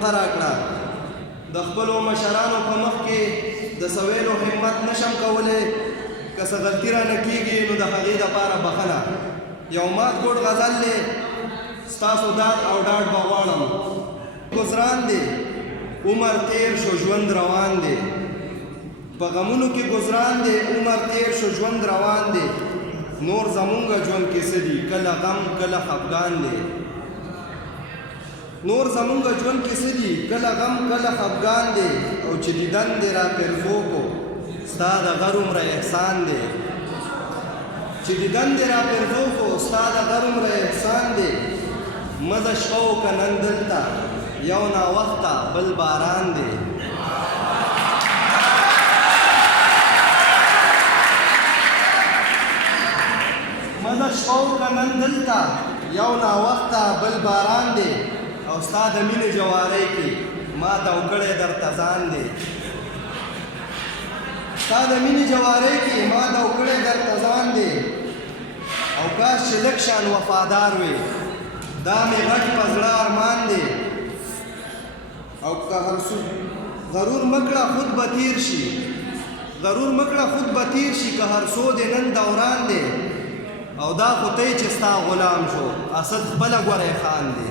موقع راکړه. د خپلو مشرانو په مخ کې د څه ویلو همت نشم کولی. که څه غلطي رانه کېږي نو د هغې دپاره بخښنه. یو مات ګوډ غزل دی، ستاسو داد او ډاډ به غواړم. گزران دی عمر تیر شو ژوند روان دی، په غمونو کې گزران دی عمر تیر شو ژوند روان دی. نور زمونږ ژوند کې څه دي، کله غم کله خفګان دی. نور زمونږ ژوند کې څه دي، کله غم کله خفګان دی. او چې دیدن دی را پرزو کو ستا د غر عمره احسان دی. چې دیدن دی را پرزو کو ستا د غر عمره احسان دی. مزه شپه وکړه نن دلته یو ناوخته بل باران دی. مزه شپه وکړه نن دلته یو ناوخته بل باران دی. او ستا د مینې جوارۍ کې ما ته وکړی درته ځان دی. ستا د مینې جوارۍ کې ما ته وکړی درته ځان دی. او کاش چې لږ شان وفادار وې، دا مې غټ په زړه ارمان دی. او که هر څوک غرور مکړه خود به تیر شي، غرور مکړه خود به تیر شي. که هر څو د نن دوران دی. او دا خو تی چې ستا غلام شو، اسد خپله ګوری خان دی.